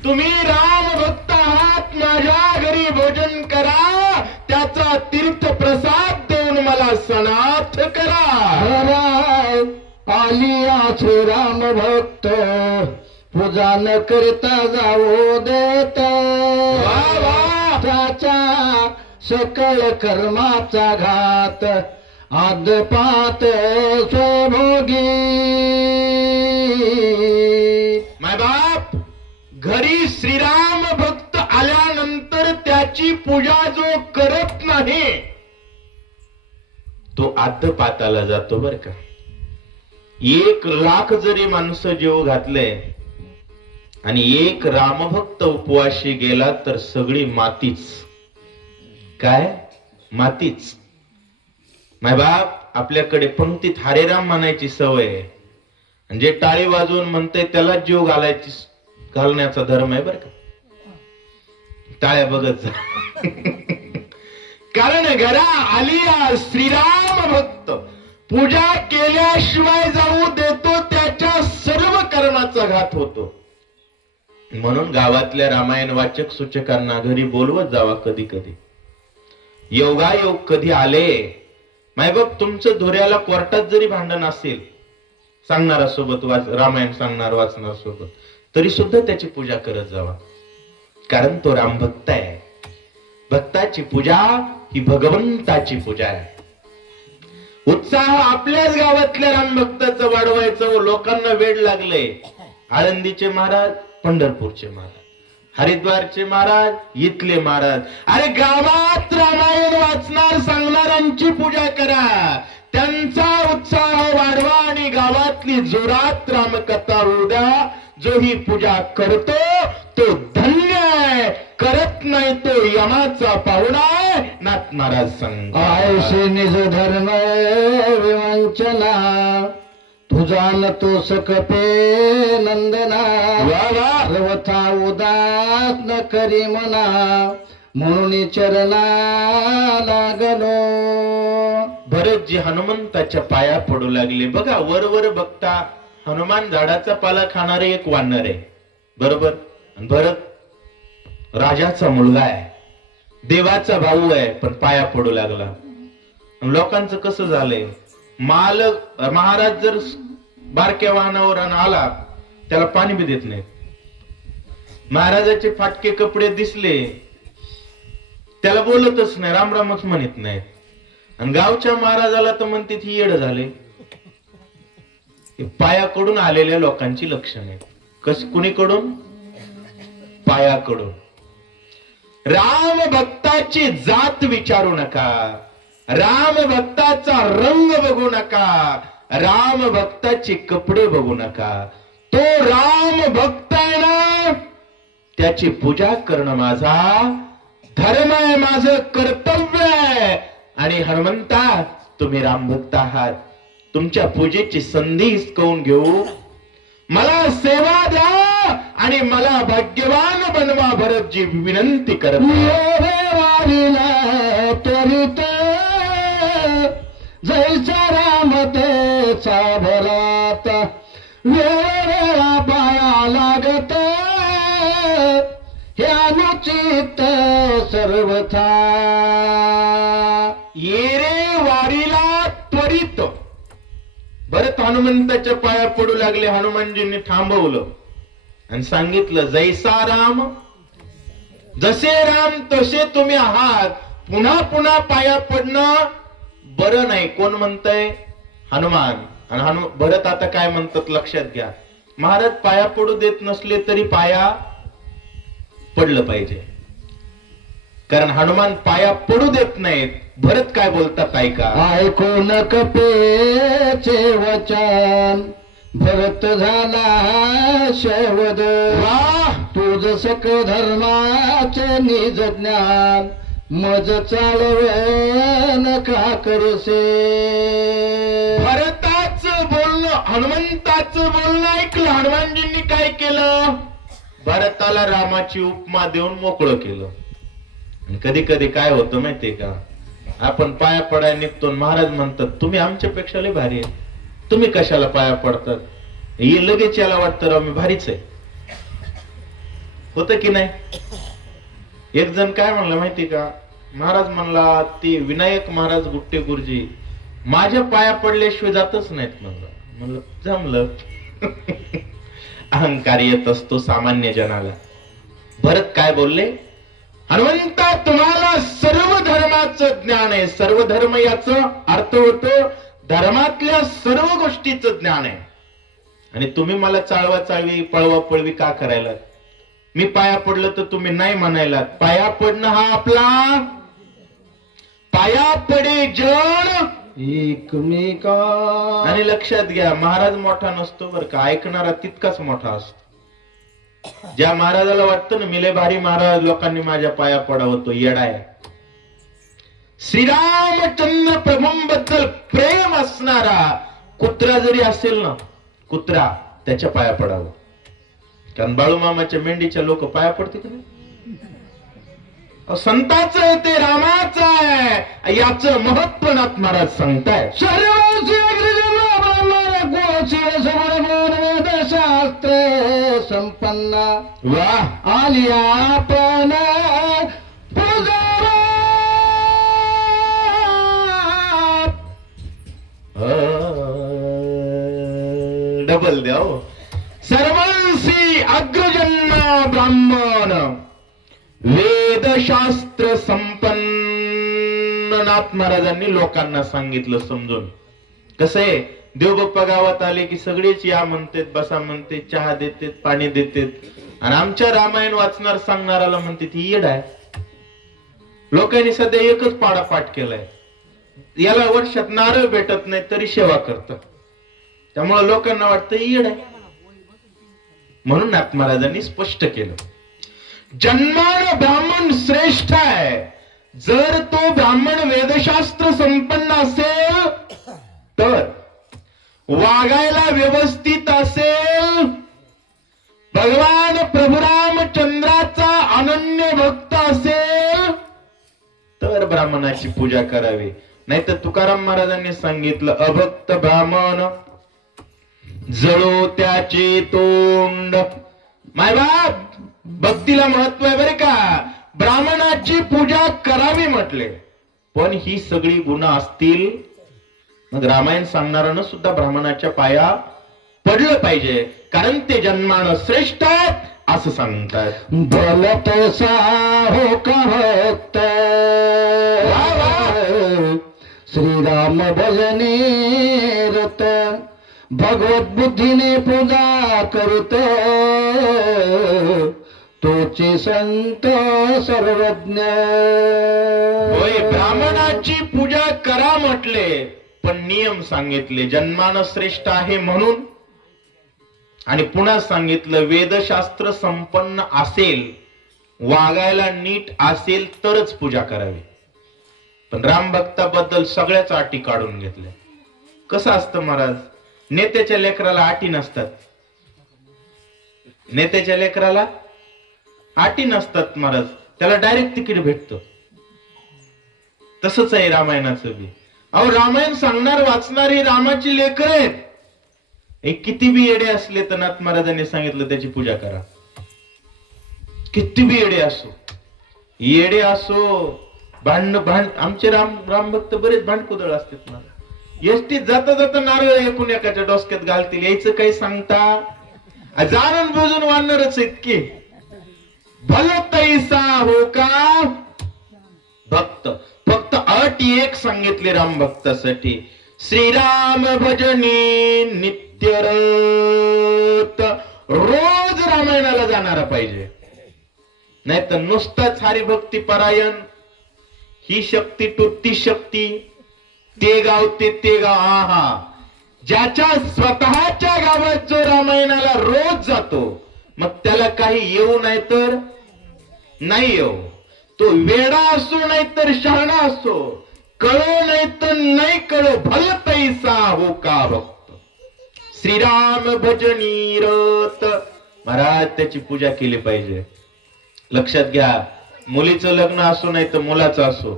तुम्ही राम भक्त आहात, माझ्या घरी भोजन करा, त्याचा तीर्थ प्रसाद देऊन मला सनाथ करा. घरात आलिया श्रीराम भक्त, पूजा न करता जाऊ देत. वा वा. त्याच्या सकळ कर्माचा घात आदपात स्वभोगी. माय बाप, घरी श्रीराम भक्त आल्यानंतर त्याची पूजा जो करत नाही तो आद्यपाताला जातो बर का. 1,00,000 जरी माणसं जीव घातले आणि एक रामभक्त उपवाशी गेला तर सगळी मातीच. काय मातीच. माय बाप, आपल्याकडे पंक्तीत हरे राम म्हणायची सवय आहे, म्हणजे टाळी वाजवून म्हणते त्याला जीव घालण्याचा धर्म आहे बर का. टाळ्या बघत जा. कारण घरा आलिया श्रीराम भक्त पूजा केल्याशिवाय जाऊ देतो, त्याच्या सर्व कर्माचा घात होतो. म्हणून गावातल्या रामायण वाचक सूचकांना घरी बोलवत जावा कधी कधी. योगायोग कधी आले, मायबाप तुमचं धोऱ्याला कोर्टात जरी भांडण असेल, सांगणारा सोबत रामायण सांगणार वाचणार सोबत, तरी सुद्धा त्याची पूजा करत जावा. कारण तो राम भक्त आहे. भक्ताची पूजा ही भगवंताची पूजा आहे. उत्साह आपल्याच गावातल्या राम भक्ताचं वाढवायचं. लोकांना वेळ लागले. आळंदीचे महाराज, पंढरपूरचे महाराज, हरिद्वारचे महाराज, इथले महाराज. अरे गावात रामायण वाचणार सांगणाऱ्यांची पूजा करा, त्यांचा उत्साह वाढवा आणि गावातली जोरात रामकथा होऊ द्या. जो ही पूजा करतो तो धन्य आहे, करत नाही तो यमाचा पाहुणा आहे. नाथ महाराज सांग, आयसे निज धर्म विवंचना, तुझा न तो सकपे नंदना. वा वा. सर्वथा उदास न करी मना, म्हणून चरणा लागलो. भरतजी हनुमंताच्या पाया पडू लागले. बघा वर वर बघता हनुमान झाडाचा पाला खाणारे एक वानर आहे बरोबर. आणि भरत राजाचा मुलगा आहे, देवाचा भाऊ आहे, पण पाया पडू लागला. लोकांचं कसं झालंय, मालक महाराज जर बारक्या वाहनावर आला त्याला पाणी बी देत नाही. महाराजाचे फाटके कपडे दिसले त्याला बोलतच नाही, रामरामच म्हणत नाही. आणि गावच्या महाराजाला तर म्हणते ही येड झाले. पायाकडून आलेल्या लोकांची लक्षणे. कुणीकडून? पायाकडून. राम भक्ताची जात विचारू नका, राम भक्ताचा रंग बघू नका, राम भक्ताचे कपडे बघू नका. तो राम भक्त आहे ना, त्याची पूजा करणं माझा धर्म आहे, माझं कर्तव्य आहे. आणि हनुमंता तुम्ही राम भक्त आहात, तुमच्या पूजेची संधी हिसकावून घेऊ, मला सेवा द्या आणि मला भाग्यवान बनवा. भरतजी विनंती करत जैसा राम तेचा भरात, वेळा पाया लागत हे अनुचित सर्वथा. ये रे वारीला त्वरित. भरत हनुमंताच्या पाया पडू लागले. हनुमानजींनी थांबवलं आणि सांगितलं, जैसा राम जसे राम तसे तुम्ही आहात. पुन्हा पुन्हा पाया पडणं बरं नाही. कोण म्हणतंय? हनुमान. आणि भरत आता काय म्हणतात लक्षात घ्या. महाराज पाया पडू देत नसले तरी पाया पडलं पाहिजे, कारण हनुमान पाया पडू देत नाहीत. भरत काय बोलतात ऐका. ऐकून कपेचे वचन भरत झाला शवद. तुझ सक धर्माचे निज ज्ञान, मज चालवेन का करसे. भरताच बोलणं हनुमंता भरताचं बोलणं ऐकलं. हनुमानजींनी काय केलं? भरताला रामाची उपमा देऊन मोकळं केलं. आणि कधी कधी काय होतं माहितीये का, आपण पाया पडायला निघतो आणि महाराज म्हणतात तुम्ही आमच्यापेक्षा लय भारी आहे, तुम्ही कशाला पाया पडतात? हे लगेच याला वाटतं राव मी भारीच आहे. होतं की नाही? एक जण काय म्हणलं माहिती का, महाराज म्हणला ते विनायक महाराज गुट्टे गुरुजी माझ्या पाया पडल्याशिवाय जातच नाहीत. म्हणलं जमलं. अहंकार येत असतो सामान्य जनाला. भरत काय बोलले? हनुमंता तुम्हाला सर्व धर्माचं ज्ञान आहे. सर्व धर्म याचा अर्थ होतो धर्मातल्या सर्व गोष्टीचं ज्ञान आहे. आणि तुम्ही मला चाळवा चाळवी पळवा पळवी का करायला? मी पाया पडलं तर तुम्ही नाही म्हणायला. पाया पडणं हा आपला पाया पडे जण एकमेका. आणि लक्षात घ्या महाराज मोठा नसतो बरं का, ऐकणारा तितकाच मोठा असतो. ज्या महाराजाला वाटतं ना मी लय भारी महाराज लोकांनी माझ्या पाया पडावं तो येडा आहे. श्रीरामचंद्र प्रभूंबद्दल प्रेम असणारा कुत्रा जरी असेल ना, कुत्रा त्याच्या पाया पडावं. कारण बाळूमामाच्या मेंढीच्या लोक पाया पडते की नाही? संताचं आहे ते रामाचं आहे याचं महत्व नाथ महाराज सांगताय. शास्त्र संपन्न वा आली आपण डबल द्या. सर्वांशी अग्रजन्म ब्राह्मण वेदशास्त्र संपन्न नाथ महाराजांनी लोकांना सांगितलं समजून. कसं आहे, देवबाप्पा गावात आले की सगळेच या म्हणतात, बसा म्हणते, चहा देतात, पाणी देतात. आणि आमच्या रामायण वाचणार सांगणाराला म्हणते ती येड आहे. लोकांनी सध्या एकच पाडा पाठ केलाय, याला वर्षात नारळ भेटत नाही तरी सेवा करतात. त्यामुळे लोकांना वाटतं येड आहे. म्हणून नाथ महाराजांनी स्पष्ट केलं जन्मान ब्राह्मण श्रेष्ठ आहे. जर तो ब्राह्मण वेदशास्त्र संपन्न असेल तर, वागायला व्यवस्थित असेल, भगवान प्रभू रामचंद्राचा अनन्य भक्त असेल तर ब्राह्मणाची पूजा करावी. नाहीतर तुकाराम महाराजांनी सांगितलं अभक्त ब्राह्मण जळो त्याचे तोंड. माय बाप भक्तीला महत्व आहे बरे का. ब्राह्मणाची पूजा करावी म्हटले, पण ही सगळी गुण असतील मग रामायण सांगणाऱ्यानं सुद्धा ब्राह्मणाच्या पाया पडलं पाहिजे, कारण ते जन्मानं श्रेष्ठ असं सांगतात. बोलत हो का भक्त श्रीराम भजने रत भगवत बुद्धीने पूजा करत तोचे संत सर्वज्ञ. होय, ब्राह्मणाची पूजा करा म्हटले, पण नियम सांगितले जन्मानं श्रेष्ठ आहे म्हणून. आणि पुन्हा सांगितलं वेदशास्त्र संपन्न असेल, वागायला नीट असेल तरच पूजा करावी. पण राम भक्ताबद्दल सगळ्याच अटी काढून घेतल्या. कसं असतं महाराज, नेत्याच्या लेकराला अटी नसतात. नेत्याच्या लेकराला अटी नसतात महाराज, त्याला डायरेक्ट तिकीट भेटतं. तसंच आहे रामायणाचं बी. अहो रामायण सांगणार वाचणार ही रामाची लेकर आहेत. एक किती बी येडे असले तर नाथ महाराजांनी सांगितलं त्याची पूजा करा. किती बी येडे असो, येडे असो, आमचे राम भक्त बरेच भांडकुदळ असतात ना. एसटीत जाता जाता नारळ एकूण एकाच्या डोसक्यात घालतील, यायचं काही सांगता. जाणून बुजून वाढणारच इतके भल तैसा हो का भक्त. फक्त अट एक सांगितली राम भक्तासाठी, श्रीराम भजनी नित्यरत. रोज रामायणाला जाणारा पाहिजे, नाही तर नुसताच हरिभक्ती परायण, ही शक्ती टू ती शक्ती, ते गाव ते गाव. हा ज्याच्या स्वतःच्या गावात जो रामायणाला रोज जातो मग त्याला काही येऊ नाही तर नाही येऊ, तो वेडा असो नाही तर शहाणा असो, कळो नाही तर नाही कळो, भल पैसा हो का भक्त. श्रीराम भजनी रत. महाराज त्याची पूजा केली पाहिजे. लक्षात घ्या, मुलीचं लग्न असो नाही तर मुलाचं असो,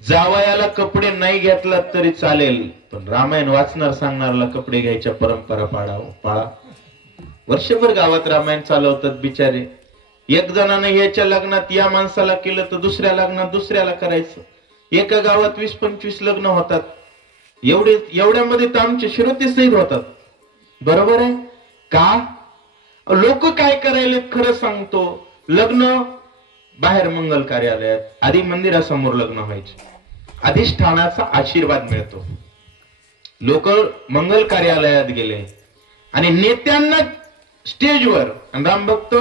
जावयाला कपडे नाही घेतला तरी चालेल, पण रामायण वाचणार सांगणारला कपडे घ्यायच्या परंपरा पाळा. वर्षभर गावात रामायण चालवतात बिचारे. एक जणाने याच्या लग्नात या माणसाला केलं तर दुसऱ्या लग्नात दुसऱ्याला करायचं. एका गावात 20-25 लग्न होतात. एवढ्यामध्ये तर आमचे श्रोते सहित होतात. बरोबर आहे का? लोक काय करायले खरं सांगतो, लग्न बाहेर मंगल कार्यालयात, आधी मंदिरासमोर लग्न व्हायचे, अधिष्ठानाचा आशीर्वाद मिळतो. लोक मंगल कार्यालयात गेले आणि नेत्यांना स्टेजवर आणि रामभक्त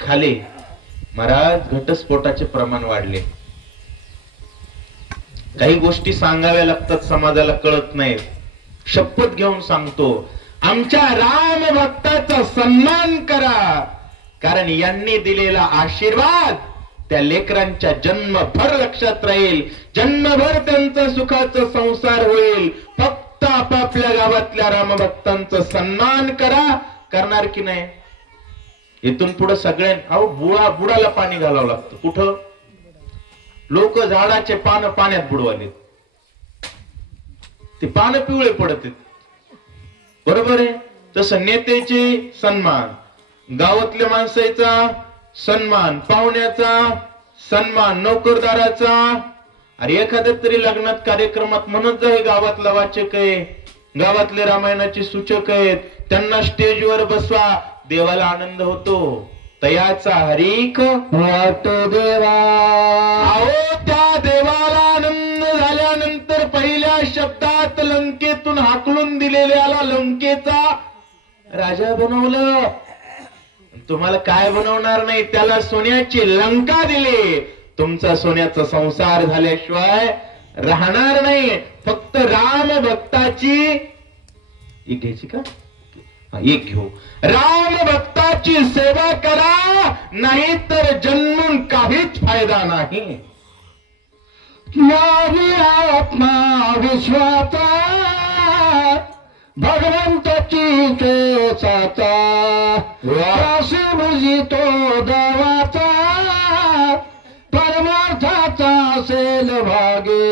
खाली. महाराज घटस्फोटाचे प्रमाण वाढले. काही गोष्टी सांगाव्या लागतात, समाजाला कळत नाहीत. शपथ घेऊन सांगतो, आमच्या राम भक्ताचा सन्मान करा, कारण यांनी दिलेला आशीर्वाद त्या लेकरांच्या जन्मभर लक्षात राहील. जन्मभर त्यांचा सुखाचा संसार होईल. फक्त आपापल्या गावातल्या रामभक्तांचा सन्मान करा. करणार की नाही? इथून पुढे सगळ्यां बुडाला पाणी घालावं लागतं. कुठं? लोक झाडाचे पानं पाण्यात बुडवाले, ते पानं पिवळे पडत. बरोबर आहे. तसं नेत्याचे सन्मान, गावातल्या माणसाचा सन्मान, पाहुण्याचा सन्मान, नोकरदाराचा. अरे एखाद्या तरी लग्नात कार्यक्रमात म्हणत जाई गावातला वाचक आहे, गावातले रामायणाचे सूचक आहेत, त्यांना स्टेजवर बसवा. देवाला आनंद होतो. तयाचा हरीक वाट देवा. अहो त्या देवाला आनंद झाल्यानंतर पहिल्या शब्दात लंकेतून हाकलून दिलेल्याला लंकेचा राजा बनवलं. तुम्हाला काय बनवणार नाही, त्याला सोन्याची लंका दिली. तुमचा सोन्याचा संसार झाल्याशिवाय राहणार नाही. फक्त राम भक्ताची एक घ्यायची का? एक घेऊ. राम भक्ताची सेवा करा, नाही तर जन्मून काहीच फायदा नाही. नावी आत्मा विश्वाचा, भगवंताची केसाचा, राशी बुजी तो देवाचा, परमार्थाचा असेल भागे.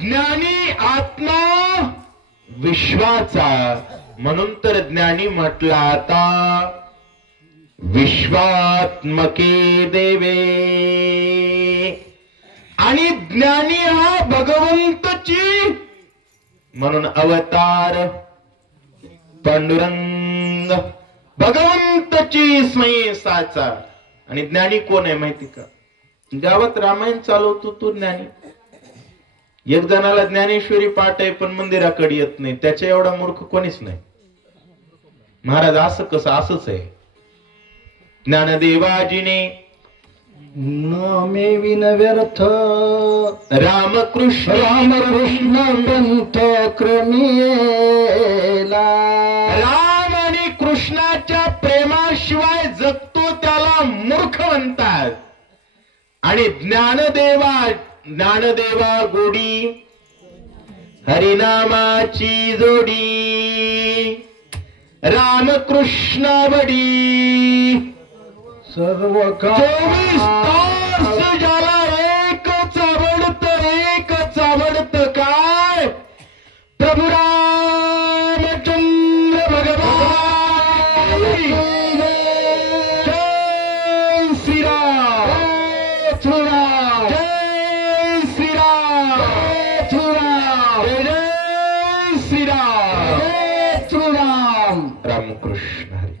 ज्ञानी आत्मा विश्वाचा, म्हणून तर ज्ञानी म्हटला आता विश्वात्मके देवे. आणि ज्ञानी हा भगवंतची, म्हणून अवतार पांडुरंग भगवंतची स्मय साचा. आणि ज्ञानी कोण आहे माहिती का? गावात रामायण चालवतो तो ज्ञानी. एक जणाला ज्ञानेश्वरी पाठ आहे पण मंदिराकडे येत नाही, त्याच्या एवढा मूर्ख कोणीच नाही. महाराज असं कसं? असंच आहे. ज्ञानदेवाजीने नामे विन व्यर्थ रामकृष्ण पंथ क्रमियेला. राम आणि कृष्णाच्या प्रेमाशिवाय जगतो त्याला मूर्ख म्हणतात. आणि ज्ञानदेवा गोडी हरिनामाची जोडी, रामकृष्ण बडी. सर्व 24 तास ज्याला एकच आवडत काय? प्रभू रामचंद्र भगवान. जय श्रीराम. श्रीराम जय श्रीराम. श्रीराम जय श्रीराम. श्रीराम. रामकृष्ण हरी.